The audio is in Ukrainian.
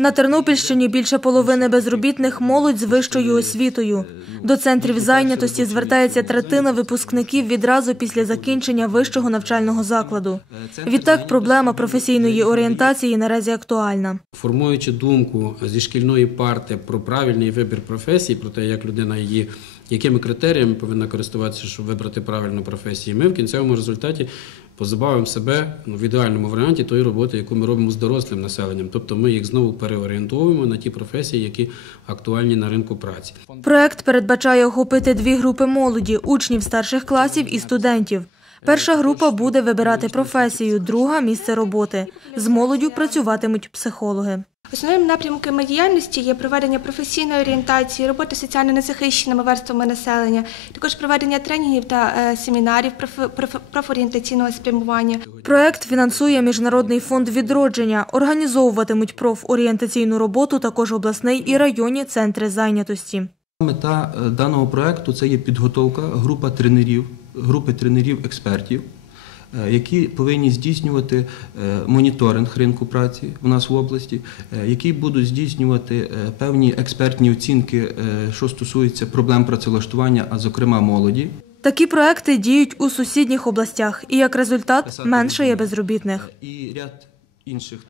На Тернопільщині більше половини безробітних молодь з вищою освітою. До центрів зайнятості звертається третина випускників відразу після закінчення вищого навчального закладу. Відтак проблема професійної орієнтації наразі актуальна. формуючи думку зі шкільної парти про правильний вибір професії, про те, як людина її, якими критеріями повинна користуватися, щоб вибрати правильну професію, ми в кінцевому результаті позбавимо себе ну, в ідеальному варіанті тої роботи, яку ми робимо з дорослим населенням. Тобто ми їх знову переорієнтовуємо на ті професії, які актуальні на ринку праці. Проект передбачає охопити дві групи молоді учнів старших класів і студентів. Перша група буде вибирати професію, друга місце роботи. З молоддю працюватимуть психологи. Основними напрямками діяльності є проведення професійної орієнтації, робота з соціально незахищеними верствами населення, також проведення тренінгів та е, семінарів проф- проф- профорієнтаційного спрямування. Проект фінансує Міжнародний фонд відродження. Організовуватимуть профорієнтаційну роботу також обласний і районні центри зайнятості. Мета е, даного проекту це є підготовка група тренерів, групи тренерів-експертів, які повинні здійснювати е, моніторинг ринку праці у нас в області, е, які будуть здійснювати е, певні експертні оцінки, е, що стосується проблем працевлаштування, а зокрема молоді. Такі проекти діють у сусідніх областях, і як результат менше є безробітних. І ряд інших